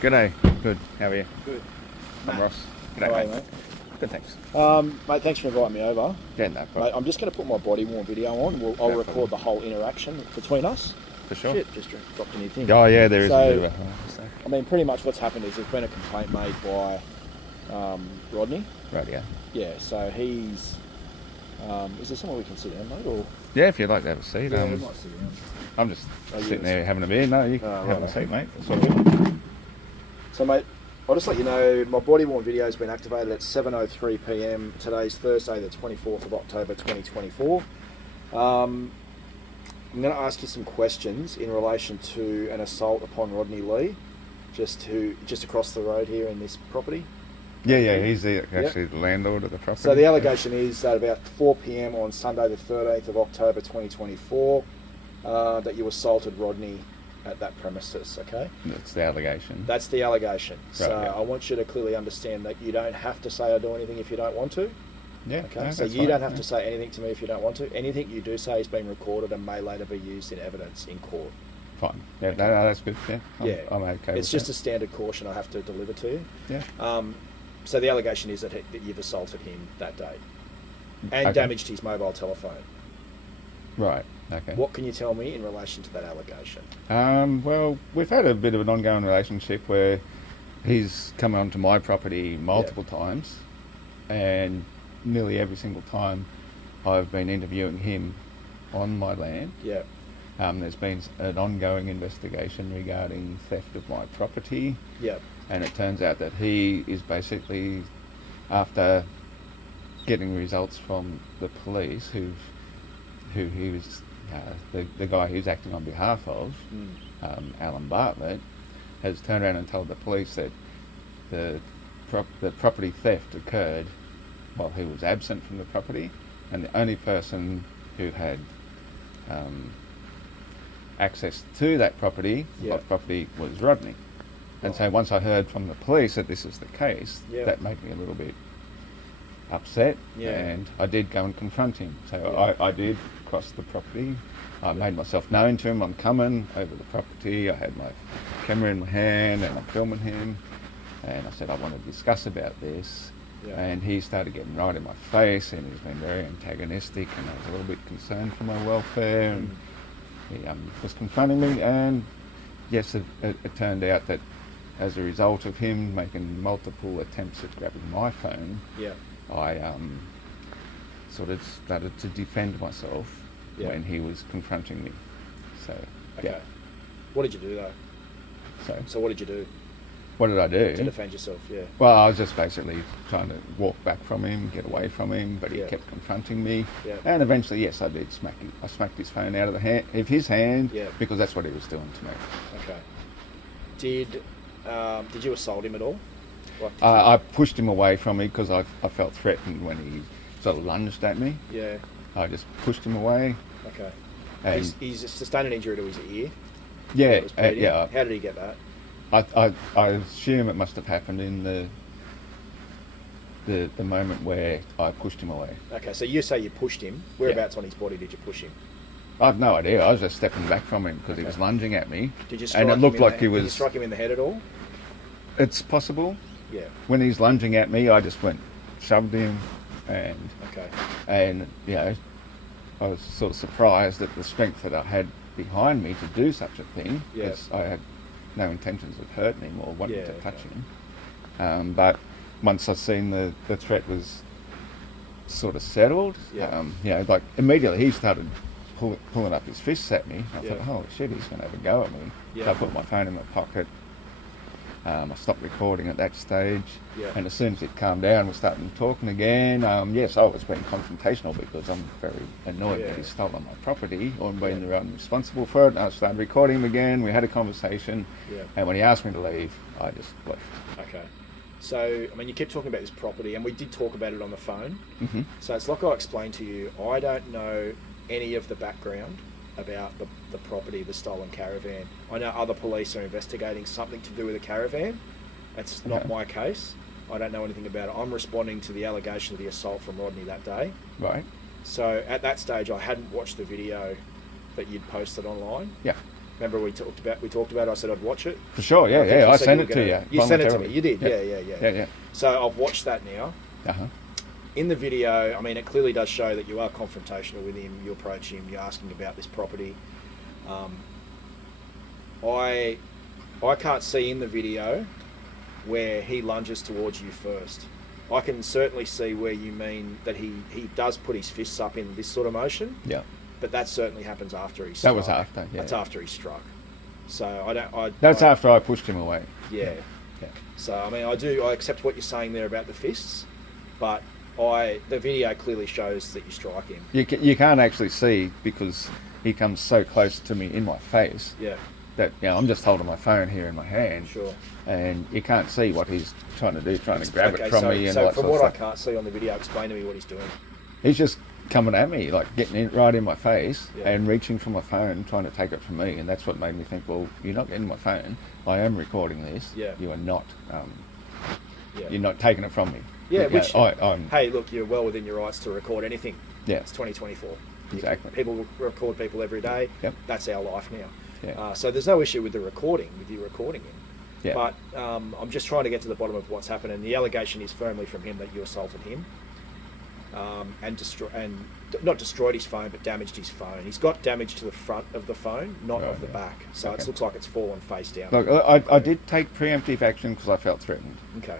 G'day. Good. How are you? Good. I'm Ross. G'day, How are mate. you, mate? Good, thanks. Mate, thanks for inviting me over. Yeah, no Mate, problem. I'm just going to put my body worn video on. I'll No record problem. the whole interaction between us. For sure. Shit, just dropped a new thing. Oh, yeah, there is So, a bit of a... I mean, pretty much what's happened is there's been a complaint made by Rodney. Right, yeah. Yeah, so he's... is there somewhere we can sit down, mate? Or... Yeah, if you'd like to have a seat. Yeah, we might sit down. I'm just you sitting just- there having a beer. No, you can Oh, have a right, seat, mate. That's all good. So, mate, I'll just let you know my body worn video has been activated at 7:03 p.m. Today's Thursday, the 24th of October, 2024. I'm going to ask you some questions in relation to an assault upon Rodney Lee, just across the road here in this property. Yeah, he's actually the landlord of the property. So the allegation is that about 4 p.m. on Sunday, the 13th of October, 2024, that you assaulted Rodney at that premises. Okay. That's the allegation. That's the allegation. So yeah. I want you to clearly understand that you don't have to say or do anything if you don't want to. Yeah. Okay. No, So that's you fine, don't have yeah. to say anything to me if you don't want to. Anything you do say is being recorded and may later be used in evidence in court. Fine. Yeah, no, that's good. Yeah. I'm okay It's with just that. a standard caution I have to deliver to you. Yeah. So the allegation is that you've assaulted him that day and Okay. damaged his mobile telephone. Right. Okay. What can you tell me in relation to that allegation? Well, we've had a bit of an ongoing relationship where he's come onto my property multiple times, and nearly every single time I've been interviewing him on my land. Yeah. There's been an ongoing investigation regarding theft of my property, Yeah. and it turns out that he is basically, after getting results from the police, who he was the guy who's acting on behalf of, Alan Bartlett, has turned around and told the police that the property theft occurred while he was absent from the property, and the only person who had access to that property was Rodney. And so once I heard from the police that this is the case, that made me a little bit upset, and I did go and confront him. So I did cross the property. I made myself known to him. I'm coming over the property. I had my camera in my hand and I'm filming him, and I said I want to discuss about this. And he started getting right in my face, and he's been very antagonistic, and I was a little bit concerned for my welfare, and he was confronting me. And yes, it turned out that as a result of him making multiple attempts at grabbing my phone, I sort of started to defend myself when he was confronting me. So, What did you do though? So what did you do What did I do? to defend yourself? Yeah. Well, I was just basically trying to walk back from him, get away from him, but he kept confronting me. Yeah. And eventually, yes, I did smack him. I smacked his phone out of his hand, because that's what he was doing to me. Okay. Did you assault him at all? Like, I pushed him away from me because I felt threatened when he sort of lunged at me. Yeah. I just pushed him away. Okay. And He's sustained an injury to his ear. yeah, How did he get that? I assume it must have happened in the moment where I pushed him away. Okay, so you say you pushed him. Whereabouts on his body did you push him? I've no idea. I was just stepping back from him because he was lunging at me. Did you strike and it looked like he Did you was. strike him in the head at all? It's possible. Yeah. When he's lunging at me, I just shoved him, and I was sort of surprised at the strength that I had behind me to do such a thing. Because I had no intentions of hurting him or wanting to touch him. But once I seen the threat was sort of settled, like immediately he started pulling up his fists at me. I thought, holy shit, he's going to have a go at me. So I put my phone in my pocket. I stopped recording at that stage, and as soon as it calmed down, we started talking again. Yes, I was being confrontational because I'm very annoyed that he's stolen my property or being the one responsible for it. And I started recording him again. We had a conversation, and when he asked me to leave, I just left. Okay. So, I mean, you kept talking about this property, and we did talk about it on the phone. Mm-hmm. So it's like I explained to you, I don't know any of the background about the property, the stolen caravan. I know other police are investigating something to do with a caravan. That's not my case. I don't know anything about it. I'm responding to the allegation of the assault from Rodney that day. Right. So at that stage, I hadn't watched the video that you'd posted online. Yeah. Remember we talked about it. I said I'd watch it. For sure, yeah. I sent it to you. You sent it to me. You did, yeah. Yeah. So I've watched that now. Uh-huh. In the video, I mean, it clearly does show that you are confrontational with him. You approach him. You're asking about this property. I can't see in the video where he lunges towards you first. I can certainly see where you mean that he does put his fists up in this sort of motion. Yeah. But that certainly happens after he struck. That was after, yeah. That's after he struck. So That's after I pushed him away. Yeah. So I mean, I accept what you're saying there about the fists, but the video clearly shows that you strike him. You can't actually see because he comes so close to me in my face. Yeah. That I'm just holding my phone here in my hand. Sure. And you can't see what he's trying to do, trying to grab it from me and so all that from sort what of I can't see on the video, explain to me what he's doing. He's just coming at me, like getting right in my face and reaching for my phone, trying to take it from me, and that's what made me think, well, you're not getting my phone. I am recording this. Yeah. You are not. You're not taking it from me. Yeah. Hey, look, you're well within your rights to record anything. Yeah. It's 2024. Exactly. People record people every day. Yep. That's our life now. Yeah. So there's no issue with the recording, with you recording him. Yeah. But I'm just trying to get to the bottom of what's happened, and the allegation is firmly from him that you assaulted him, and not destroyed his phone, but damaged his phone. He's got damage to the front of the phone, not of the back. So it looks like it's fallen face down. Look, I did take preemptive action because I felt threatened. Okay.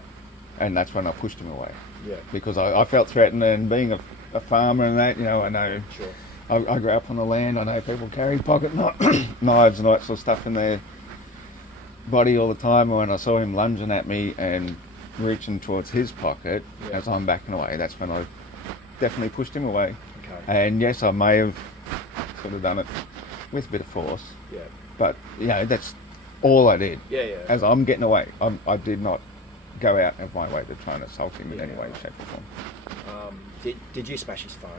And that's when I pushed him away. Yeah. Because I felt threatened, and being a farmer and that, I know. Sure. I grew up on the land. I know people carry pocket knives and all that sort of stuff in their body all the time. And when I saw him lunging at me and reaching towards his pocket as I'm backing away, that's when I definitely pushed him away. Okay. And yes, I may have sort of done it with a bit of force. Yeah. But that's all I did. Yeah. As I'm getting away, I did not go out of my way to try and assault him in any way, shape, or form. Did you smash his phone?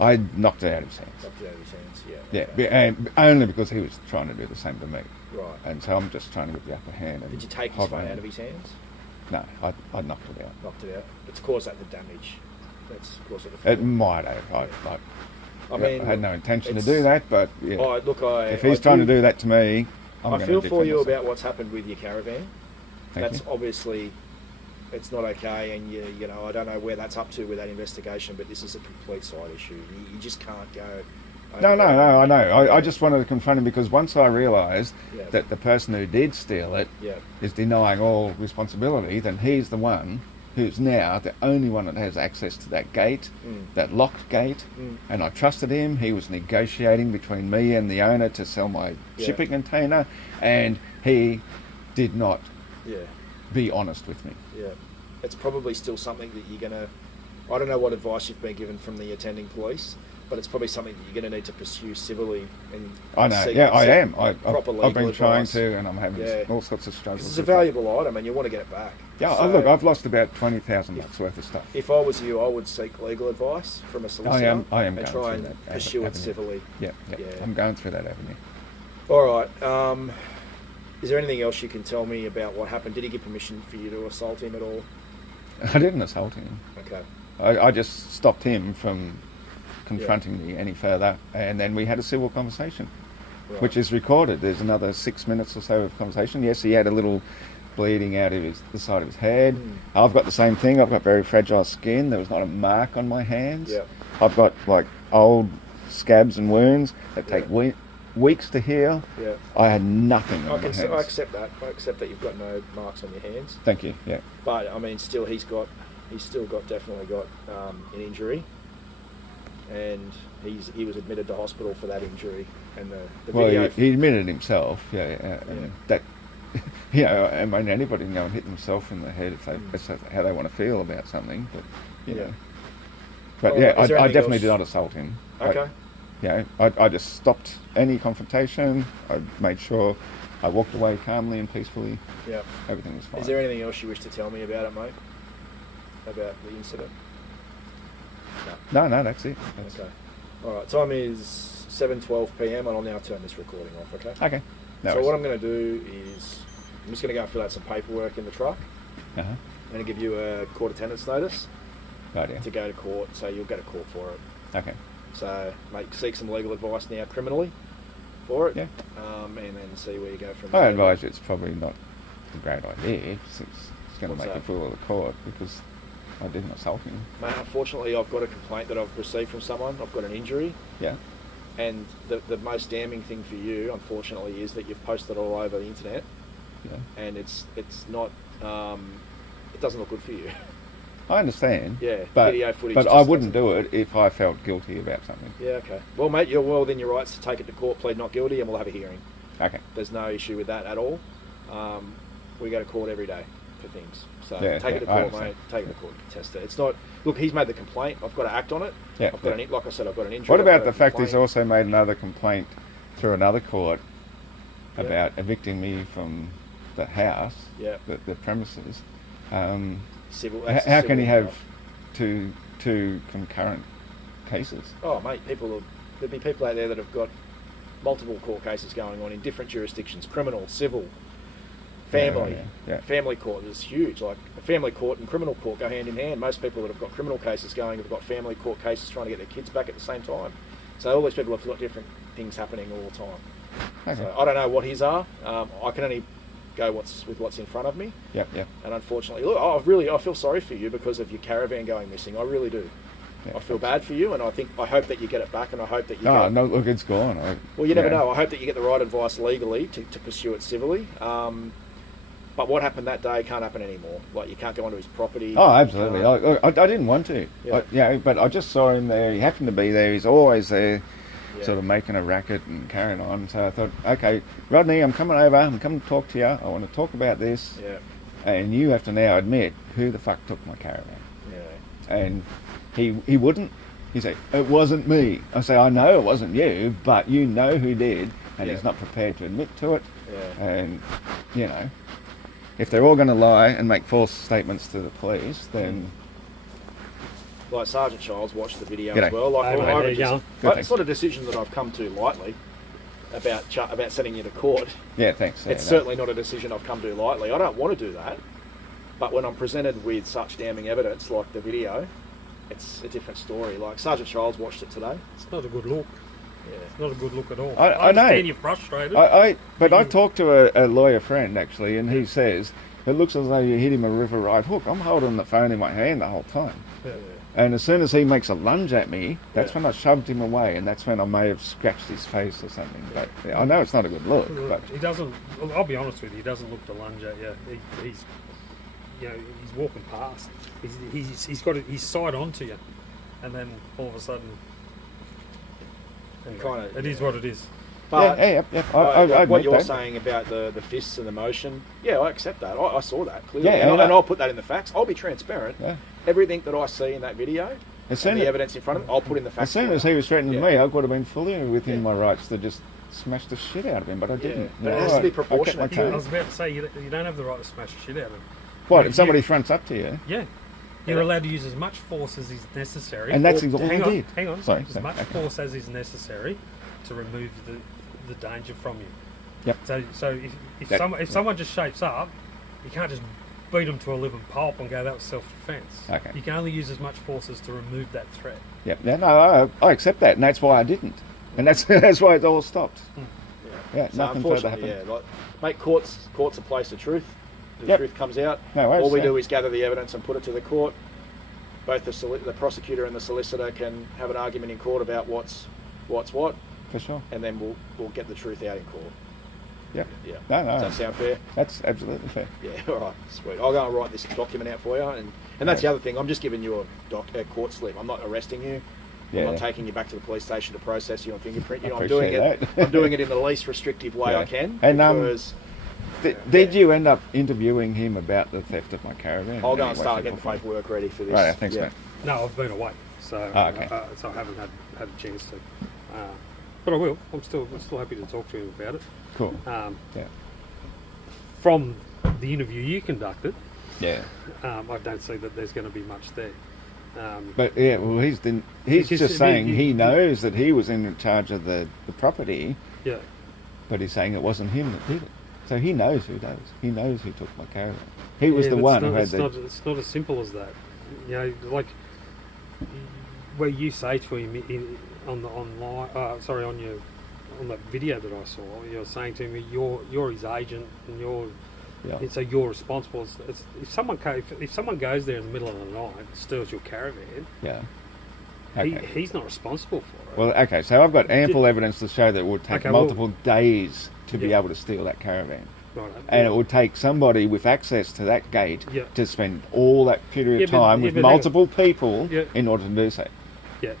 I knocked it out of his hands. Knocked it out of his hands, yeah. Yeah, and only because he was trying to do the same to me. Right. And so I'm just trying to get the upper hand. Did you take his phone out of his hands? No, I knocked it out. Knocked it out. It's caused that the damage. That's caused it. It might have. I had no intention to do that, but if he's trying to do that to me, I feel for you about what's happened with your caravan. That's obviously. It's not okay, and I don't know where that's up to with that investigation, but this is a complete side issue. You just can't go. No, I know. I just wanted to confront him because once I realised that the person who did steal it is denying all responsibility, then he's the one who's now the only one that has access to that gate, that locked gate, and I trusted him. He was negotiating between me and the owner to sell my shipping container, and he did not be honest with me. Yeah, it's probably still something that you're going to... I don't know what advice you've been given from the attending police, but it's probably something that you're going to need to pursue civilly. And I know, I am. I've been trying to, and I'm having all sorts of struggles. This is a valuable item, and you want to get it back. Yeah, so, look, I've lost about $20,000 worth of stuff. If I was you, I would seek legal advice from a solicitor. I am and try and pursue it civilly. Yeah, I'm going through that avenue. All right. Is there anything else you can tell me about what happened? Did he give permission for you to assault him at all? I didn't assault him. Okay. I just stopped him from confronting me any further, and then we had a civil conversation, which is recorded. There's another 6 minutes or so of conversation. Yes, he had a little bleeding out of the side of his head. I've got the same thing. I've got very fragile skin. There was not a mark on my hands. I've got like old scabs and wounds that take weeks to heal. I had nothing on my hands. I accept that. I accept that you've got no marks on your hands. Thank you. Yeah. But I mean, still, he's definitely got an injury, and he was admitted to hospital for that injury. And the video. He admitted himself. And that. I mean, anybody can go and hit themselves in the head if that's how they want to feel about something. But you know. But I definitely did not assault him. Okay. I just stopped any confrontation. I made sure I walked away calmly and peacefully. Yeah. Everything was fine. Is there anything else you wish to tell me about it, mate? About the incident? No, that's it. Okay. All right. Time is 7:12 p.m. and I'll now turn this recording off. Okay. Okay. So what I'm going to do is I'm just going to go and fill out some paperwork in the truck. I'm going to give you a court attendance notice to go to court, so you'll go to court for it. Okay. So, mate, seek some legal advice now criminally. for it. Yeah. And then see where you go from I there. advise you it's probably not a great idea, since it's going to make that? you fool of the court, because I didn't assault him. Mate, unfortunately, I've got a complaint that I've received from someone. I've got an injury. Yeah. And the most damning thing for you, unfortunately, is that you've posted it all over the internet. Yeah. And it's not, it doesn't look good for you. I understand. Yeah, but, video footage. But I wouldn't do it if I felt guilty about something. Yeah, okay. Well, mate, then your rights to take it to court, plead not guilty, and we'll have a hearing. Okay. There's no issue with that at all. We go to court every day for things. So Yeah, take it to I court, understand. mate. Take it to court, test it. It's not. Look, he's made the complaint. I've got to act on it. Yeah. I've got like I said, I've got an injury. What I've about got the a fact he's complaint. also made another complaint through another court about evicting me from the house, the premises? Civil. How can you have two concurrent cases? Oh, mate, there'll be people out there that have got multiple court cases going on in different jurisdictions: criminal, civil, family. Family court is huge. Like a family court and criminal court go hand in hand. Most people that have got criminal cases going have got family court cases trying to get their kids back at the same time. So all these people have got different things happening all the time. Okay. So I don't know what his are. I can only go with what's in front of me. Yep. And unfortunately, look, I feel sorry for you because of your caravan going missing. I really do. I feel bad for you, and I hope that you get it back, and I hope that you. No, look, it's gone. Well, you never know. I hope that you get the right advice legally to pursue it civilly. But what happened that day can't happen anymore. Like, you can't go onto his property. Oh, absolutely. I didn't want to. Yeah. But I just saw him there. He happened to be there. He's always there, sort of making a racket and carrying on. So I thought, okay, Rodney, I'm coming over. I'm coming to talk to you. I want to talk about this. Yeah. And you have to now admit who the fuck took my caravan. Yeah. And he wouldn't. He said, it wasn't me. I say, I know it wasn't you, but you know who did, and he's not prepared to admit to it. Yeah. And, you know, if they're all going to lie and make false statements to the police, then... Like Sergeant Childs watched the video G'day. as well. Like, it's not a decision that I've come to lightly about sending you to court. Yeah, thanks. It's certainly not a decision I've come to lightly. I don't want to do that. But when I'm presented with such damning evidence like the video, it's a different story. Like, Sergeant Childs watched it today. It's not a good look. Yeah. It's not a good look at all. I know. understand you're frustrated. But I talked to a lawyer friend, actually, and he says, it looks as though you hit him a river right hook. I'm holding the phone in my hand the whole time. Yeah. And as soon as he makes a lunge at me, that's when I shoved him away, and that's when I may have scratched his face or something. But I know it's not a good look. But He doesn't. I'll be honest with you. He doesn't look to lunge at you. He's walking past. He's got his side onto you, and then all of a sudden, anyway, it is what it is. But I what you're that. saying about the fists and the motion, I accept that. I saw that clearly, Yeah, and I'll put that in the facts. I'll be transparent. Yeah. Everything that I see in that video, and the evidence in front of me, I'll put in the facts. As soon as he was threatening me, I would have been fully within my rights to just smash the shit out of him, but I didn't. But it has to be proportionate. I was about to say, you don't have the right to smash the shit out of him. What, if somebody fronts up to you? Yeah. You're allowed to use as much force as is necessary. And that's exactly what he did. Hang on. Sorry, as much force as is necessary to remove the danger from you. Yep. So if someone just shapes up, you can't just beat them to a living pulp and go, that was self-defence. Okay. You can only use as much force as to remove that threat. Yep. Yeah, no, I accept that, and that's why I didn't. And that's why it all stopped. Yeah, So nothing further happened. Mate, court's a place of truth. The truth comes out. No worries, all we do is gather the evidence and put it to the court. Both the prosecutor and the solicitor can have an argument in court about what's what. For sure. And then we'll get the truth out in court. Yeah. Yeah. No. Does that sound fair? That's absolutely fair. Yeah. All right. Sweet. I'll go and write this document out for you, and that's the other thing. I'm just giving you a court slip. I'm not arresting you. Yeah. I'm not taking you back to the police station to process you and fingerprint you. I I'm doing appreciate it. I'm doing it in the least restrictive way I can. And because did you end up interviewing him about the theft of my caravan? I'll go and start getting the paperwork ready for this. Right. Thanks, mate. No, I've been away, so okay. so I haven't had a chance to. But I will. I'm still happy to talk to him about it. Cool. From the interview you conducted, I don't see that there's going to be much there. But he's just saying he knows that he was in charge of the property. Yeah. But he's saying it wasn't him that did it. So he knows who does. He knows who took my caravan. He was the one who had the... It's not as simple as that. You know, like where you say to him on your on that video that I saw, you're saying to me you're his agent and so you're responsible. If someone goes there in the middle of the night and steals your caravan, he's not responsible for it. Well, okay, so I've got ample evidence to show that it would take multiple days to be able to steal that caravan. Right, and it would take somebody with access to that gate to spend all that period of time with multiple people in order to do so. Yeah,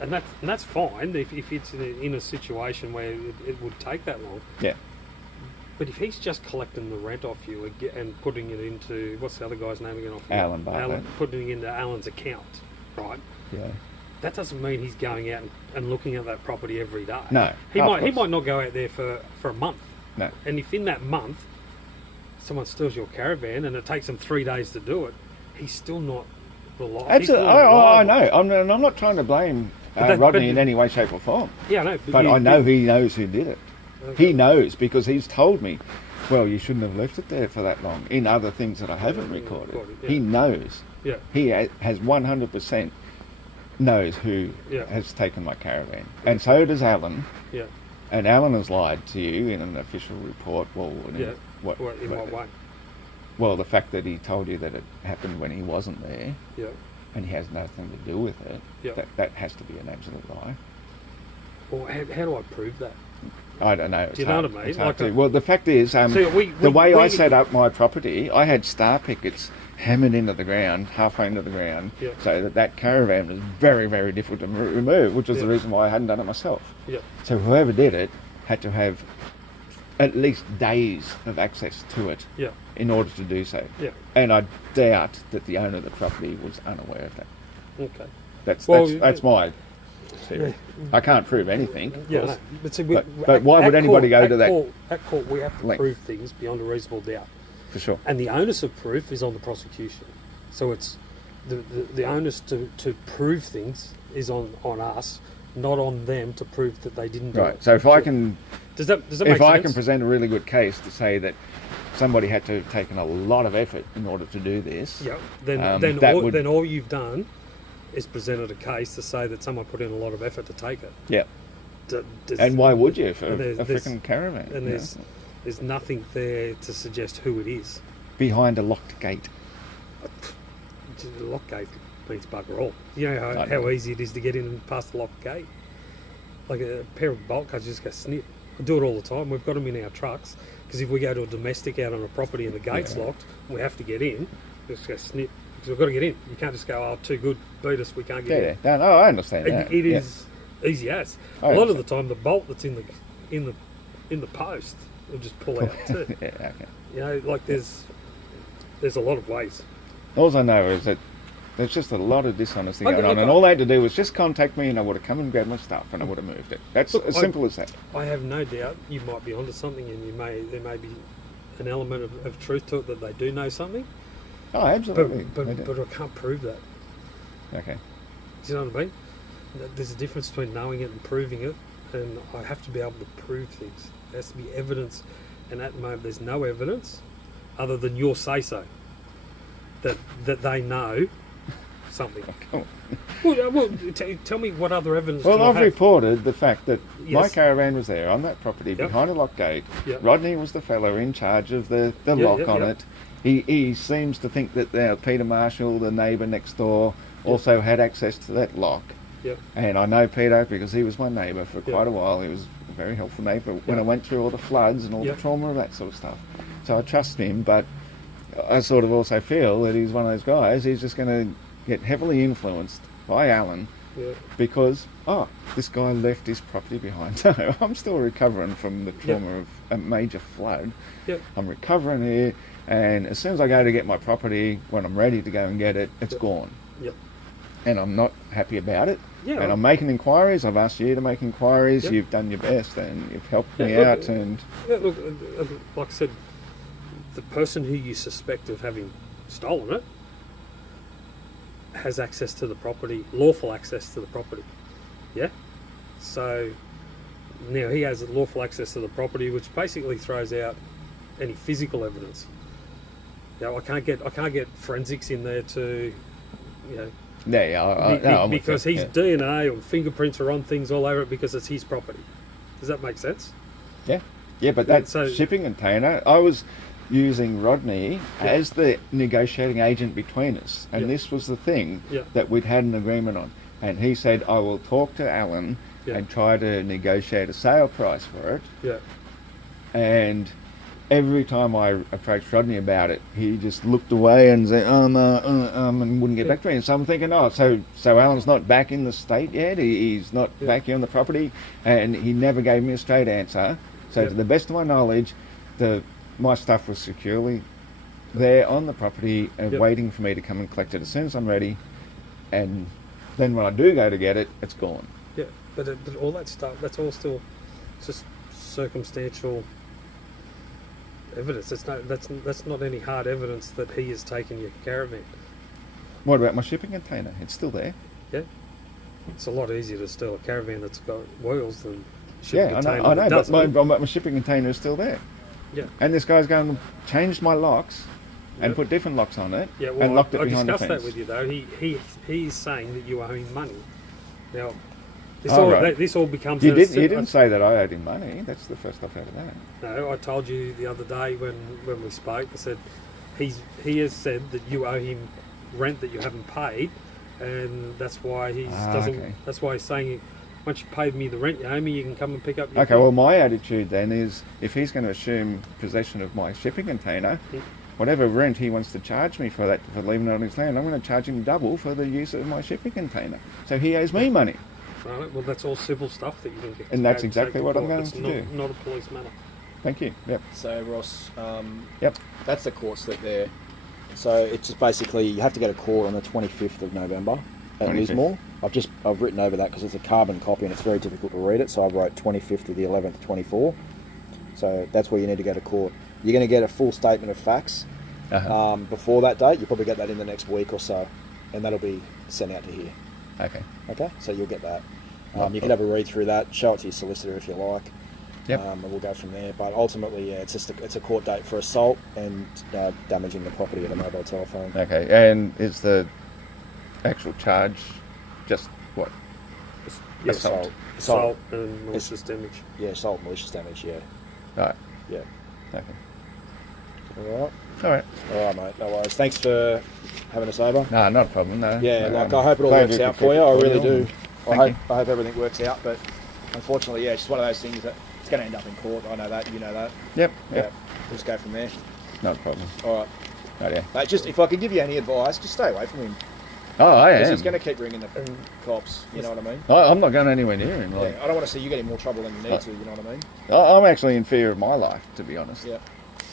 and that's fine if it's in a situation where it would take that long. Yeah. But if he's just collecting the rent off you and putting it into, what's the other guy's name again? Alan Bartlett. Putting it into Alan's account, right? Yeah. That doesn't mean he's going out and looking at that property every day. No. He might not go out there for a month. No. And if in that month someone steals your caravan and it takes him 3 days to do it, he's still not reliable. Absolutely. I know. I'm not trying to blame Rodney in any way, shape or form. Yeah, I know. But I know he knows who did it. Okay. He knows because he's told me, well, you shouldn't have left it there for that long in other things that I haven't recorded. Yeah. He knows. Yeah. He has 100% knows who has taken my caravan. And so does Alan. Yeah. And Alan has lied to you in an official report. Well, in what way? Well, the fact that he told you that it happened when he wasn't there, and he has nothing to do with it, that has to be an absolute lie. Well, how do I prove that? I don't know. Do you know what I mean? Well, the fact is, the way I set up my property, I had star pickets hammered into the ground, halfway into the ground, so that caravan was very, very difficult to remove, which was the reason why I hadn't done it myself. Yeah. So whoever did it had to have at least days of access to it in order to do so. Yeah. And I doubt that the owner of the property was unaware of that. Okay. That's my theory. I can't prove anything. Yeah, no. But why would anybody go to that? At court, we have to prove things beyond a reasonable doubt. For sure. And the onus of proof is on the prosecution. So it's the onus to prove things is on us, not on them to prove that they didn't do it. Right. So if I can, does that make sense? If I can present a really good case to say that somebody had to have taken a lot of effort in order to do this, then all you've done is presented a case to say that someone put in a lot of effort to take it. Yeah. And why would you for a freaking caravan? And there's nothing there to suggest who it is. Behind a locked gate. The locked gate means bugger all. You know how easy it is to get in and past the locked gate? Like a pair of bolt cutters just go snip. I do it all the time. We've got them in our trucks because if we go to a domestic out on a property and the gate's locked and we have to get in, we just go snip because we've got to get in. You can't just go, oh, too good, beat us, we can't get in. Yeah, no, I understand that. It is easy as. A lot of the time, the bolt that's in the post will just pull out too. Yeah, okay. You know, like there's a lot of ways. All I know is that there's just a lot of dishonesty going on, and all they had to do was just contact me, and I would have come and grabbed my stuff, and I would have moved it. That's as simple as that. I have no doubt you might be onto something, and there may be an element of truth to it that they do know something. Oh, absolutely. But I can't prove that. Okay. Do you know what I mean? There's a difference between knowing it and proving it, and I have to be able to prove things. There has to be evidence, and at the moment there's no evidence other than your say-so that they know something. Well, tell me what other evidence. Well, I've reported the fact that my caravan was there on that property behind a lock gate. Yep. Rodney was the fellow in charge of the lock on it. He seems to think that Peter Marshall, the neighbour next door, also had access to that lock. Yep. And I know Peter because he was my neighbour for quite a while. He was a very helpful neighbour when I went through all the floods and all the trauma of that sort of stuff. So I trust him, but I sort of also feel that he's one of those guys, he's just going to get heavily influenced by Alan because, this guy left his property behind. So I'm still recovering from the trauma of a major flood. Yep. I'm recovering here, and as soon as I go to get my property, when I'm ready to go and get it, it's gone. Yep. And I'm not happy about it. Yeah, and I'm making inquiries. I've asked you to make inquiries. Yep. You've done your best, and you've helped me out. And look, like I said, the person who you suspect of having stolen it has access to the property, lawful access to the property. Yeah? So now he has lawful access to the property, which basically throws out any physical evidence. You know, I can't get forensics in there to, you know, because his DNA or fingerprints are on things all over it because it's his property. Does that make sense? Yeah. Yeah, but that shipping container, I was using Rodney as the negotiating agent between us. And this was the thing that we'd had an agreement on. And he said, I will talk to Alan and try to negotiate a sale price for it. Yeah. And every time I approached Rodney about it, he just looked away and said, and wouldn't get back to me. And so I'm thinking, so Alan's not back in the state yet? He's not back here on the property? And he never gave me a straight answer. So to the best of my knowledge, my stuff was securely there on the property and waiting for me to come and collect it as soon as I'm ready. And then when I do go to get it, it's gone. Yeah, but all that stuff, that's all still just circumstantial evidence. That's not any hard evidence that he has taken your caravan. What about my shipping container? It's still there. Yeah. It's a lot easier to steal a caravan that's got wheels than shipping container. I know, but my shipping container is still there. Yeah. And this guy's going to change my locks and put different locks on it and locked it behind the fence. I discussed that with you though. He's saying that you owe him money. Now, this all becomes... You didn't say that I owed him money. That's the first I've heard of that. No, I told you the other day when we spoke, I said he has said that you owe him rent that you haven't paid, and that's why that's why he's saying, once you paid me the rent you owe me, you can come and pick up your Okay, well, my attitude then is, if he's going to assume possession of my shipping container, whatever rent he wants to charge me for leaving it on his land, I'm going to charge him double for the use of my shipping container. So he owes me money. Right, well, that's all civil stuff that you can get. And that's exactly what I'm going to do. Not a police matter. Thank you. Yep. So, Ross, that's the court slip there. So it's just basically, you have to go to court on the 25th of November at Lismore. I've written over that because it's a carbon copy and it's very difficult to read it. So I wrote 25th of the 11th, 24. So that's where you need to go to court. You're going to get a full statement of facts before that date. You'll probably get that in the next week or so, and that'll be sent out to here. Okay, so you'll get that. You can have a read through that, show it to your solicitor if you like, and we'll go from there. But ultimately, it's a court date for assault and damaging the property of a mobile telephone. Okay, and is the actual charge just what? Assault and malicious damage. Yeah, assault and malicious damage, Right. Yeah. Okay. All right, mate. No worries. Thanks for having us over. No, not a problem. No. Yeah, I hope it all works out for you. I really do. I hope everything works out. But unfortunately, it's just one of those things that it's going to end up in court. I know that. You know that. Yep. We'll just go from there. Not a problem. All right. Right, yeah. Mate, just if I could give you any advice, just stay away from him. Oh, I am. He's going to keep ringing the cops. You know what I mean? I'm not going anywhere near him. I don't want to see you get in more trouble than you need to. You know what I mean? I'm actually in fear of my life, to be honest. Yeah.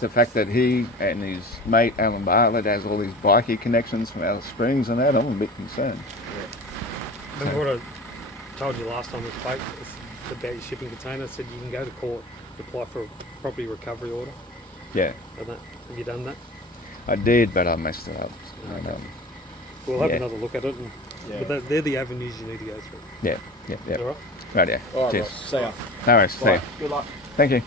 The fact that he and his mate Alan Bartlett has all these bikie connections from Alice Springs and that, I'm a bit concerned. Yeah. Remember what I told you last time we spoke about your shipping container? I said you can go to court, apply for a property recovery order. Yeah. Have you done that? I did, but I messed it up. Okay. We'll have another look at it. But they're the avenues you need to go through. Yeah. All right? Right, yeah. All right, cheers. Ross. See ya. No worries. See ya. Good luck. Thank you.